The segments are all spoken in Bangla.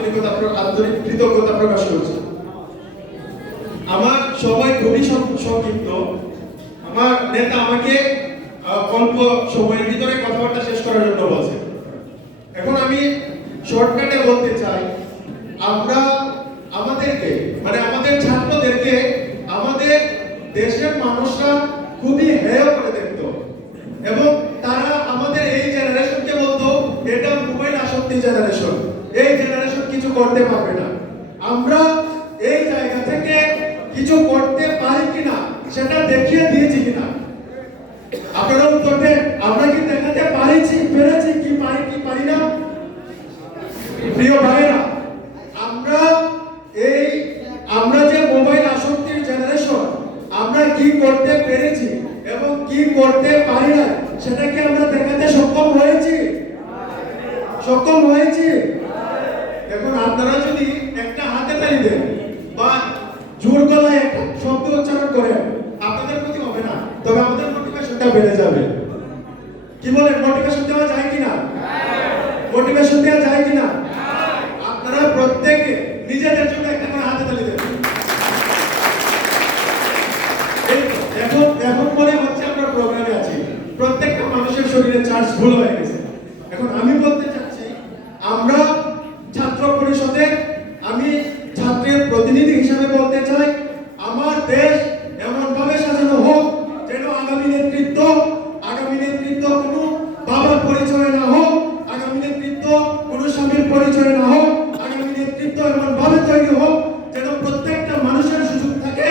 আন্তরিকতা আন্তরিক কৃতজ্ঞতা প্রকাশ করছি। আমার সময় খুবই সংক্ষিপ্ত। আমার নেতা আমাকে অল্প সময়ের ভিতরে কথাবার্তা শেষ করার জন্য বলছে। এখন আমি শর্টকাটে বলতে চাই, আমরা আমাদেরকে মানে আমাদের ছাত্রদেরকে, আমাদের দেশের মানুষরা খুবই হেয় করে দেখতো। এবং তারা আমাদের এই জেনারেশনকে বলতো, এটা মোবাইল আসক্তি জেনারেশন এই জেনারেশন করতে পারবে না। আমরা এই জায়গা থেকে কিছু করতে পারি কিনা, সেটা দেখিয়ে দিয়েছি কিনা। আপনারা উত্তর দেন, আমরা কি দেখাতে পারিছি, পেরেছি, কি পারি কি পারি না? প্রিয় ভাইরা আমরা এই, আমরা যে মোবাইল আসক্তির জেনারেশন আমরা কি করতে পেরেছি এবং কি করতে পারি না, সেটা কি আমরা দেখাতে সক্ষম হয়েছি? সক্ষম হয়েছি? এখন আপনারা যদি একটা হাতে তালি দেন বা জোর গলায় একটা শব্দ উচ্চারণ করেন, আপনাদের হবে না। তবে আমাদের মোটিভেশনটা বেড়ে যাবে। কি বলেন মোটিভেশন দেওয়া যায় কিনা? মোটিভেশন দেওয়া যায় কিনা? আপনারা প্রত্যেকে নিজেদের জন্য একটা করে হাতে তালি দেন। এখন এখন মনে হচ্ছে আমরা প্রোগ্রামে আছি। প্রত্যেকটা মানুষের শরীরে চার্জ ভুল হয়ে গেছে এখন আমি বলতে চাচ্ছি আমরা ছাত্র পরিষদে আমি ছাত্রের প্রতিনিধি হিসাবে বলতে চাই আমার দেশ এমন ভাবে সাজানো হোক যেন আগামী নেতৃত্ব নেতৃত্ব কোনো বাবার পরিচয় না হোক, আগামী নেতৃত্ব কোনো স্বামীর পরিচয় না হোক, আগামী নেতৃত্ব এমন ভাবে তৈরি হোক যেন প্রত্যেকটা মানুষের সুযোগ থাকে,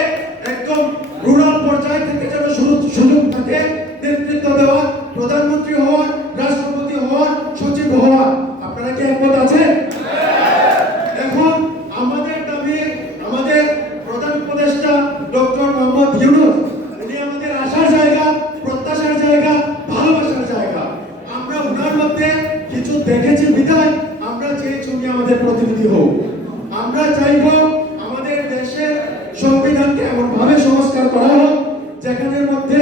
একদম রুরাল পর্যায় থেকে যেন সুযোগ থাকে, নেতৃত্ব দেওয়া প্রধানমন্ত্রী হওয়ার রাষ্ট্রপতি হওয়ার সচিব হওয়ার আপনারা কি একমত আছেন এখন আমাদের দাবি আমাদের প্রধান উপদেষ্টা ডক্টর মোহাম্মদ ইউনুস উনি আমাদের আশার জায়গা প্রত্যাশার জায়গা ভালোবাসার জায়গা আমরা উনার মধ্যে কিছু দেখেছি বিদায় আমরা চেয়েছি উনি আমাদের প্রতিনিধি হোক। আমরা চাইব আমাদের দেশের সংবিধানকে এমন ভাবে সংস্কার করা হোক, যেখানের মধ্যে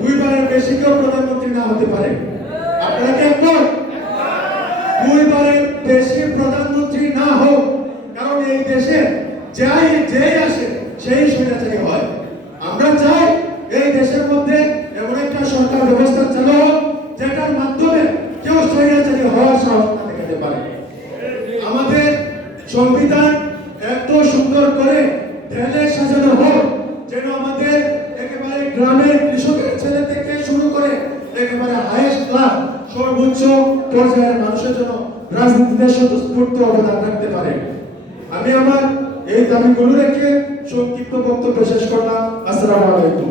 দুইবারের বেশি কেউ প্রধানমন্ত্রী না হতে পারে। দুইবারের বেশি প্রধানমন্ত্রী না হোক, কারণ এই দেশে যাই, যেই আসে, সেই স্বৈরাচারী হয়। আমরা চাই এই দেশের মধ্যে এমন একটা সরকার ব্যবস্থা চালু হোক, যেটার মাধ্যমে কেউ স্বৈরাচারী হওয়ার সাহস না দেখাতে পারে। সংবিধান এত সুন্দর করে ঢেলে সাজানো হোক, যেন আমাদের একেবারে গ্রামের কৃষকের ছেলে থেকে শুরু করে একেবারে হাইয়েস্ট ক্লাস সর্বোচ্চ পর্যায়ের মানুষের জন্য রাজনীতিতে স্বতঃস্ফূর্ত অবদান রাখতে পারে। আমি আমার এই দাবিগুলো রেখে সংক্ষিপ্ত বক্তব্য শেষ করলাম। আসসালামু আলাইকুম।